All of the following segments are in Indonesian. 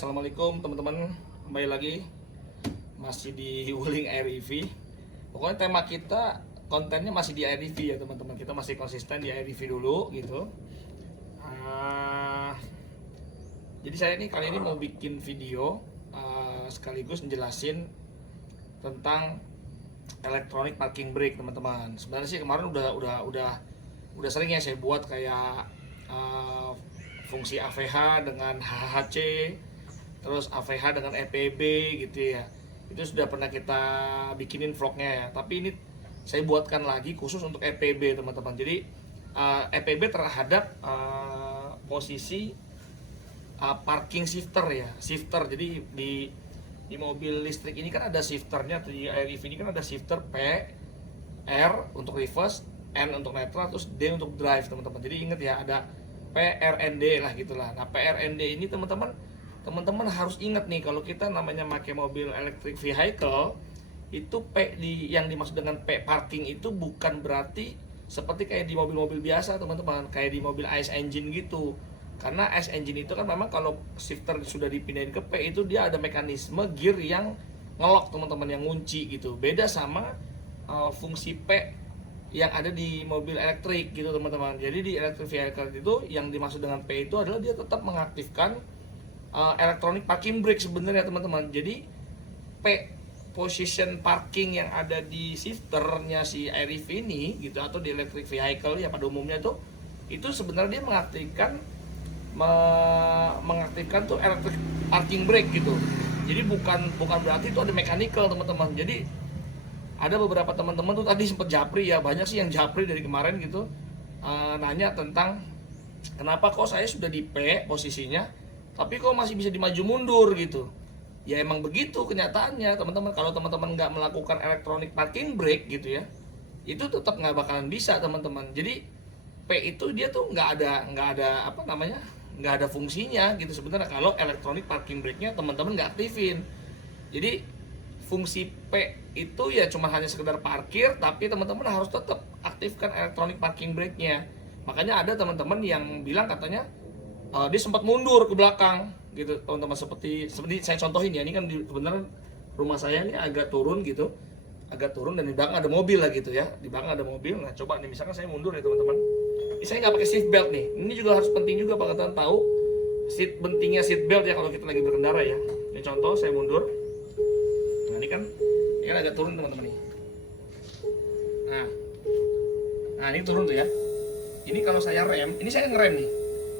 Assalamualaikum teman-teman, kembali lagi masih di Wuling Air EV. Pokoknya tema kita kontennya masih di Air EV ya teman-teman. Kita masih konsisten di Air EV dulu gitu. Jadi saya ini kali ini mau bikin video sekaligus menjelasin tentang electronic parking brake teman-teman. Sebenarnya sih kemarin udah sering ya saya buat kayak fungsi AVH dengan HHC, terus AVH dengan EPB gitu ya. Itu sudah pernah kita bikinin vlognya ya. Tapi ini saya buatkan lagi khusus untuk EPB teman-teman. Jadi EPB terhadap posisi parking shifter ya, shifter. Jadi di mobil listrik ini kan ada shifternya, di Air EV ini kan ada shifter P, R untuk reverse, N untuk neutral, terus D untuk drive teman-teman. Jadi ingat ya, ada PRND lah gitulah. Nah PRND ini teman-teman harus ingat nih, kalau kita namanya pakai mobil electric vehicle itu yang dimaksud dengan P parking itu bukan berarti seperti kayak di mobil-mobil biasa teman-teman, kayak di mobil ICE engine gitu. Karena ICE engine itu kan memang kalau shifter sudah dipindahin ke P itu dia ada mekanisme gear yang ngelok teman-teman, yang ngunci gitu. Beda sama fungsi P yang ada di mobil elektrik gitu teman-teman. Jadi di electric vehicle itu yang dimaksud dengan P itu adalah dia tetap mengaktifkan electronic parking brake sebenarnya teman-teman. Jadi P position parking yang ada di shifternya si Air EV ini gitu, atau di electric vehicle ya pada umumnya itu sebenarnya dia mengaktifkan tuh electric parking brake gitu. Jadi bukan berarti itu ada mechanical teman-teman. Jadi ada beberapa teman-teman tuh tadi sempet japri ya, banyak sih yang japri dari kemarin gitu, nanya tentang kenapa kok saya sudah di P posisinya tapi kok masih bisa dimaju mundur gitu. Ya emang begitu kenyataannya teman-teman. Kalau teman-teman nggak melakukan electronic parking brake gitu ya, itu tetap nggak bakalan bisa teman-teman. Jadi P itu dia tuh nggak ada fungsinya gitu sebenarnya kalau electronic parking brake-nya teman-teman nggak aktifin. Jadi fungsi P itu ya cuma hanya sekedar parkir, tapi teman-teman harus tetap aktifkan electronic parking brake-nya. Makanya ada teman-teman yang bilang katanya dia sempat mundur ke belakang gitu teman-teman, seperti saya contohin ya. Ini kan sebenarnya rumah saya ini agak turun dan di belakang ada mobil lah gitu ya, di belakang ada mobil. Nah coba nih misalkan saya mundur ya teman-teman, ini saya nggak pakai seat belt nih. Ini juga harus penting juga Pak, kalian tahu pentingnya seat belt ya kalau kita lagi berkendara ya. Ini contoh saya mundur. Ini kan agak turun teman-teman nih. Nah ini turun tuh ya. Ini kalau saya rem, ini saya ngerem nih.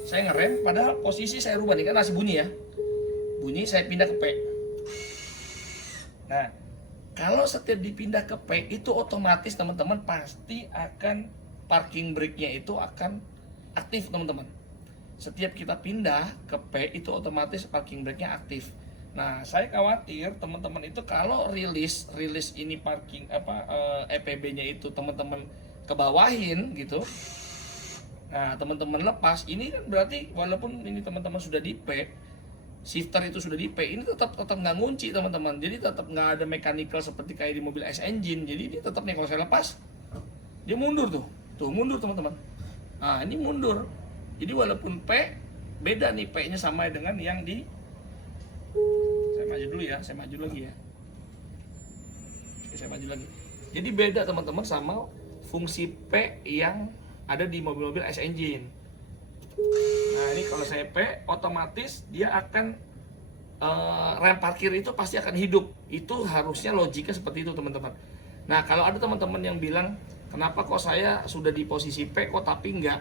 Saya ngerem, padahal posisi saya rubah nih, kan masih bunyi ya. Bunyi, saya pindah ke P. Nah, kalau setiap dipindah ke P itu otomatis teman-teman pasti akan parking brake-nya itu akan aktif teman-teman. Setiap kita pindah ke P itu otomatis parking brake-nya aktif. Nah, saya khawatir teman-teman itu kalau rilis ini parking EPB-nya itu teman-teman kebawahin gitu. Nah, teman-teman lepas, ini kan berarti walaupun ini teman-teman sudah di P, shifter itu sudah di P, ini tetap nggak ngunci teman-teman. Jadi tetap nggak ada mechanical seperti kayak di mobil ICE engine. Jadi dia tetap nih, kalau saya lepas, dia mundur tuh mundur teman-teman. Nah, ini mundur. Jadi walaupun P, beda nih P-nya sama dengan yang di, saya maju dulu ya, saya maju lagi ya. Oke, saya maju lagi. Jadi beda teman-teman sama fungsi P yang ada di mobil-mobil ICE engine. Nah ini kalau saya P, otomatis dia akan rem parkir itu pasti akan hidup. Itu harusnya logiknya seperti itu teman-teman. Nah kalau ada teman-teman yang bilang, kenapa kok saya sudah di posisi P kok tapi nggak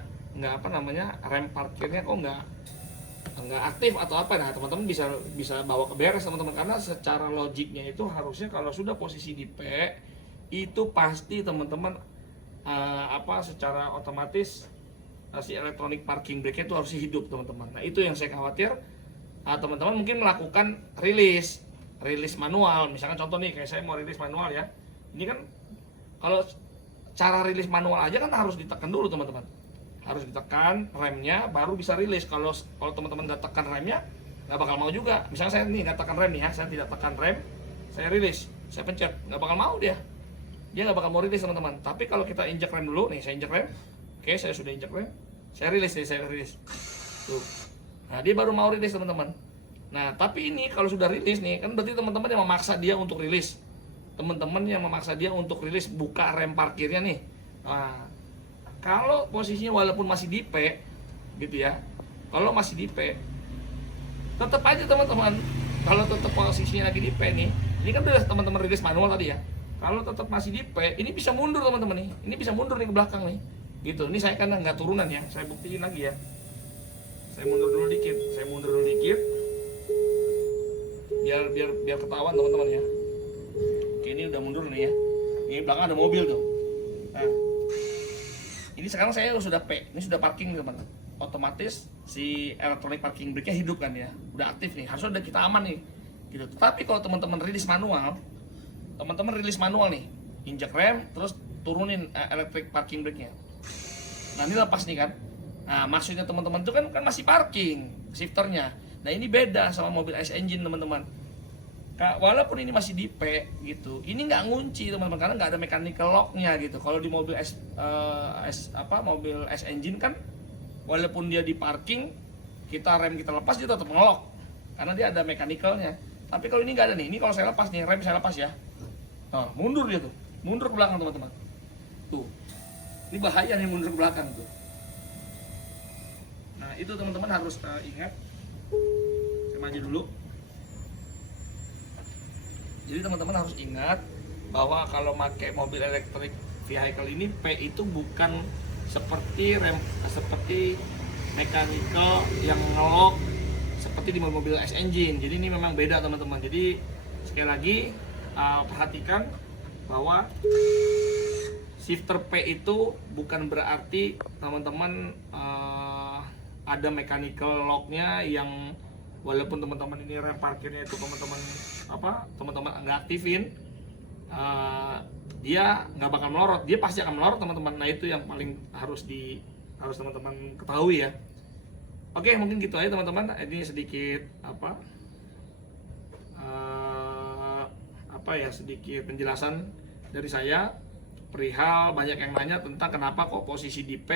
rem parkirnya kok nggak aktif atau apa? Nah teman-teman bisa bawa ke beres teman-teman, karena secara logiknya itu harusnya kalau sudah posisi di P itu pasti teman-teman secara otomatis si electronic parking brake itu harus hidup teman-teman. Nah itu yang saya khawatir teman-teman mungkin melakukan rilis manual. Misalkan contoh nih, kayak saya mau rilis manual ya. Ini kan kalau cara rilis manual aja kan harus ditekan dulu teman-teman. Harus ditekan remnya baru bisa rilis. Kalau teman-teman nggak tekan remnya nggak bakal mau juga. Misalnya saya nih nggak tekan rem nih ya, saya tidak tekan rem, saya rilis, saya pencet, nggak bakal mau dia nggak bakal mau rilis teman-teman. Tapi kalau kita injek rem dulu nih, saya injek rem, oke saya sudah injek rem, saya rilis tuh. Nah dia baru mau rilis teman-teman. Nah, tapi ini kalau sudah rilis nih, kan berarti teman-teman yang memaksa dia untuk rilis. Teman-teman yang memaksa dia untuk rilis buka rem parkirnya nih. Nah, kalau posisinya walaupun masih di P, gitu ya. Kalau masih di P, tetap aja teman-teman. Kalau tetap posisinya lagi di P nih, ini kan udah teman-teman rilis manual tadi ya. Kalau tetap masih di P, ini bisa mundur teman-teman nih. Ini bisa mundur nih ke belakang nih. Gitu. Ini saya kan nggak turunan ya. Saya buktiin lagi ya. Saya mundur dulu dikit. Biar ketahuan teman-teman ya. Oke, ini udah mundur nih ya. Ini belakang ada mobil tuh. Nah, ini sekarang saya sudah P. Ini sudah parking teman-teman. Otomatis si electronic parking brake-nya hidup kan ya. Udah aktif nih. Harusnya udah kita aman nih. Gitu. Tapi kalau teman-teman rilis manual nih, injak rem terus turunin electric parking brake-nya. Nah, ini lepas nih kan. Nah, maksudnya teman-teman itu kan masih parking shifternya. Nah, ini beda sama mobil S engine teman-teman. Walaupun ini masih di P gitu, ini nggak ngunci teman-teman karena nggak ada mechanical lock-nya gitu. Kalau di mobil mobil S engine kan, walaupun dia di parking, kita lepas dia tetap ngelock karena dia ada mechanical-nya. Tapi kalau ini nggak ada nih, ini kalau saya lepas nih, rem saya lepas ya. Nah, mundur dia tuh, mundur ke belakang teman-teman. Tuh, ini bahaya nih mundur ke belakang tuh. Nah, itu teman-teman harus ingat. Saya maju dulu. Jadi teman-teman harus ingat bahwa kalau pakai mobil elektrik vehicle ini P itu bukan seperti mechanical yang ngelock seperti di mobil S engine. Jadi ini memang beda teman-teman. Jadi sekali lagi perhatikan bahwa shifter P itu bukan berarti teman-teman ada mechanical lock-nya yang walaupun teman-teman ini rem parkirnya itu teman-teman nggak aktifin, dia nggak bakal melorot, dia pasti akan melorot teman-teman. Nah, itu yang paling harus teman-teman ketahui ya. Oke, mungkin gitu aja teman-teman. Ini sedikit sedikit penjelasan dari saya perihal banyak yang nanya tentang kenapa kok posisi di P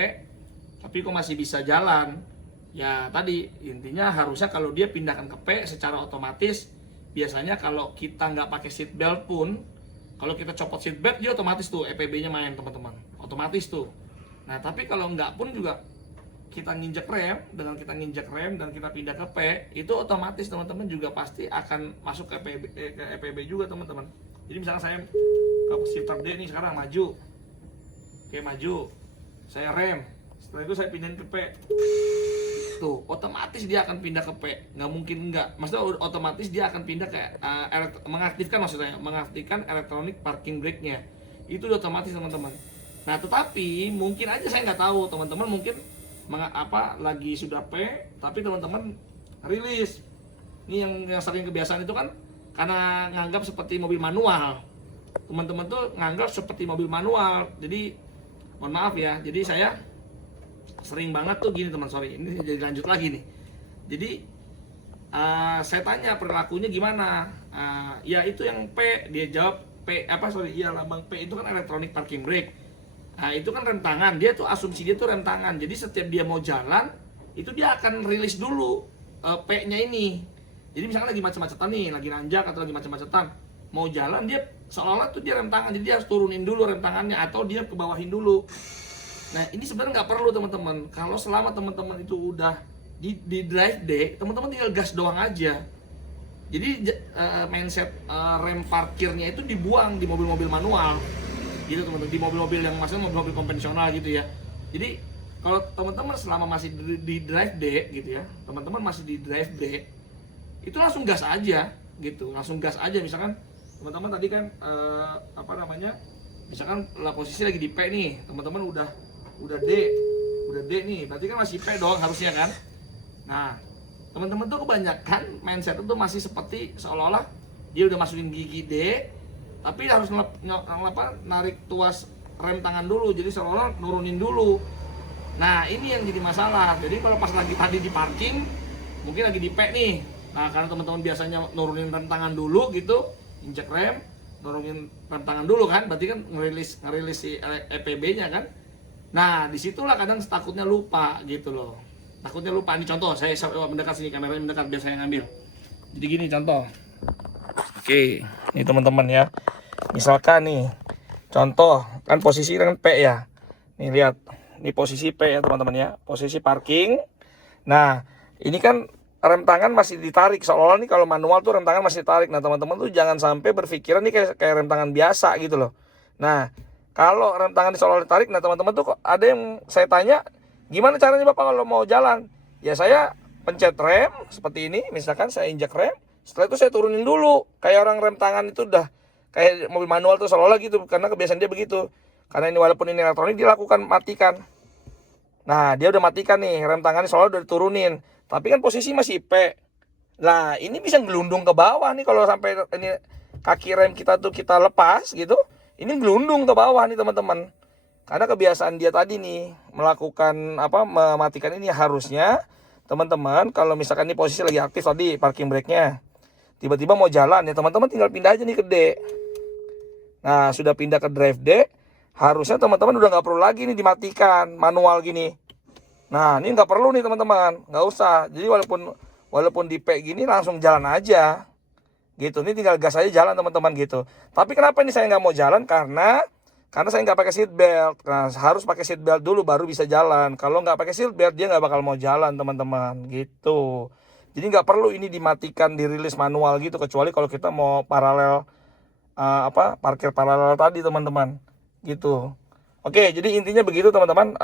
tapi kok masih bisa jalan. Ya tadi intinya harusnya kalau dia pindahkan ke P secara otomatis, biasanya kalau kita nggak pakai seat belt pun, kalau kita copot seat belt dia otomatis tuh EPB-nya main teman-teman, otomatis tuh. Nah, tapi kalau nggak pun juga kita nginjek rem, dan kita pindah ke P, itu otomatis teman-teman juga pasti akan masuk ke EPB juga teman-teman. Jadi misalnya saya ke shifter D nih sekarang maju, oke maju, saya rem, setelah itu saya pindahin ke P, tuh otomatis dia akan pindah ke P, nggak mungkin nggak, maksudnya otomatis dia akan pindah ke mengaktifkan electronic parking brake-nya, itu udah otomatis teman-teman. Nah, tetapi mungkin aja saya nggak tahu teman-teman, mungkin lagi sudah P tapi teman-teman rilis. Ini yang sering kebiasaan itu kan karena nganggap seperti mobil manual, teman-teman tuh nganggap seperti mobil manual. Jadi mohon maaf ya, jadi saya sering banget tuh gini teman, sorry ini jadi lanjut lagi nih. Jadi saya tanya perilakunya gimana, ya itu yang P, dia jawab P iya lambang P itu kan electronic parking brake. Nah, itu kan rem tangan, dia tuh asumsi dia tuh rem tangan. Jadi setiap dia mau jalan, itu dia akan rilis dulu P-nya ini. Jadi misalnya lagi macet-macetan nih, lagi nanjak atau lagi macet-macetan, mau jalan dia seolah-olah tuh dia rem tangan. Jadi dia harus turunin dulu rem tangannya atau dia ke bawahin dulu. Nah, ini sebenarnya nggak perlu teman-teman. Kalau selama teman-teman itu udah di drive D, teman-teman tinggal gas doang aja. Jadi mindset rem parkirnya itu dibuang di mobil-mobil manual. Gitu teman-teman, di mobil-mobil yang maksudnya mobil-mobil konvensional gitu ya. Jadi kalau teman-teman selama masih di drive D gitu ya, teman-teman masih di drive D, itu langsung gas aja gitu, langsung gas aja. Misalkan teman-teman tadi kan misalkan posisi lagi di P nih, teman-teman udah D nih, berarti kan masih P dong harusnya kan. Nah, teman-teman tuh kebanyakan mindset itu masih seperti seolah-olah dia udah masukin gigi D, tapi harus narik tuas rem tangan dulu, jadi seolah-olah nurunin dulu. Nah, ini yang jadi masalah. Jadi kalau pas lagi tadi di parking, mungkin lagi di P nih, nah karena teman-teman biasanya nurunin rem tangan dulu gitu, injek rem, nurunin rem tangan dulu kan, berarti kan ngerilis si EPB-nya kan. Nah, disitulah kadang takutnya lupa gitu loh. Takutnya lupa. Ini contoh, saya mendekat sini, kameranya mendekat biar saya ngambil. Jadi gini contoh. Oke, ini teman-teman ya. Misalkan nih, contoh kan posisi kan P ya. Nih lihat, ini posisi P ya teman-teman ya. Posisi parking. Nah, ini kan rem tangan masih ditarik. Seolah-olah nih kalau manual tuh rem tangan masih ditarik. Nah, teman-teman tuh jangan sampai berpikiran nih kayak rem tangan biasa gitu loh. Nah, kalau rem tangan seolah ditarik, nah teman-teman tuh kok ada yang saya tanya, gimana caranya Bapak kalau mau jalan? Ya saya pencet rem seperti ini, misalkan saya injak rem, setelah itu saya turunin dulu. Kayak orang rem tangan itu udah kayak mobil manual tuh seolah-olah gitu, karena kebiasaan dia begitu. Karena ini walaupun ini elektronik, dia lakukan matikan. Nah, dia udah matikan nih, rem tangannya seolah udah diturunin. Tapi kan posisi masih P. Nah, ini bisa gelundung ke bawah nih kalau sampai ini kaki rem kita tuh kita lepas gitu. Ini gelundung ke bawah nih teman-teman. Karena kebiasaan dia tadi nih melakukan mematikan ini harusnya teman-teman kalau misalkan ini posisi lagi aktif tadi parking brake-nya. Tiba-tiba mau jalan ya teman-teman tinggal pindah aja nih ke D. Nah, sudah pindah ke drive D, harusnya teman-teman udah nggak perlu lagi nih dimatikan manual gini. Nah, ini nggak perlu nih teman-teman, nggak usah. Jadi walaupun di P gini langsung jalan aja. Gitu, ini tinggal gas aja jalan teman-teman gitu. Tapi kenapa ini saya nggak mau jalan? Karena saya nggak pakai seat belt. Nah, harus pakai seat belt dulu baru bisa jalan. Kalau nggak pakai seat belt dia nggak bakal mau jalan teman-teman gitu. Jadi nggak perlu ini dimatikan, dirilis manual gitu, kecuali kalau kita mau paralel parkir paralel tadi teman-teman gitu. Oke, jadi intinya begitu teman-teman.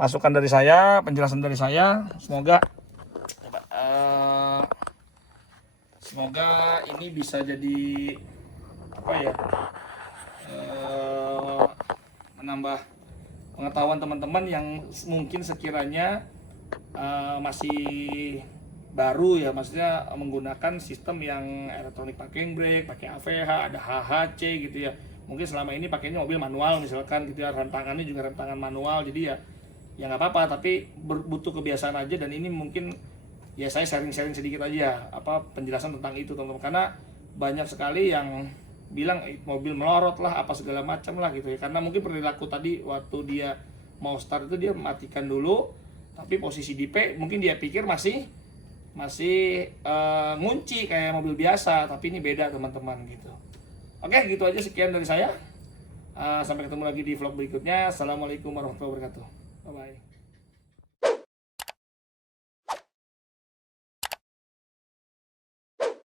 Masukan dari saya, penjelasan dari saya. Semoga ini bisa jadi menambah pengetahuan teman-teman yang mungkin sekiranya masih baru ya, maksudnya menggunakan sistem yang elektronik parking brake, pakai AVH, ada HHC gitu ya. Mungkin selama ini pakainya mobil manual misalkan gitu ya, rem tangannya juga rem tangan manual, jadi ya nggak apa-apa, tapi butuh kebiasaan aja. Dan ini mungkin ya saya sharing-sharing sedikit aja penjelasan tentang itu teman-teman, karena banyak sekali yang bilang mobil melorot lah apa segala macam lah gitu ya, karena mungkin perilaku tadi waktu dia mau start itu dia matikan dulu, tapi posisi di P mungkin dia pikir masih ngunci kayak mobil biasa, tapi ini beda teman-teman gitu. Oke, gitu aja, sekian dari saya. Sampai ketemu lagi di vlog berikutnya. Assalamualaikum warahmatullahi wabarakatuh. Bye bye.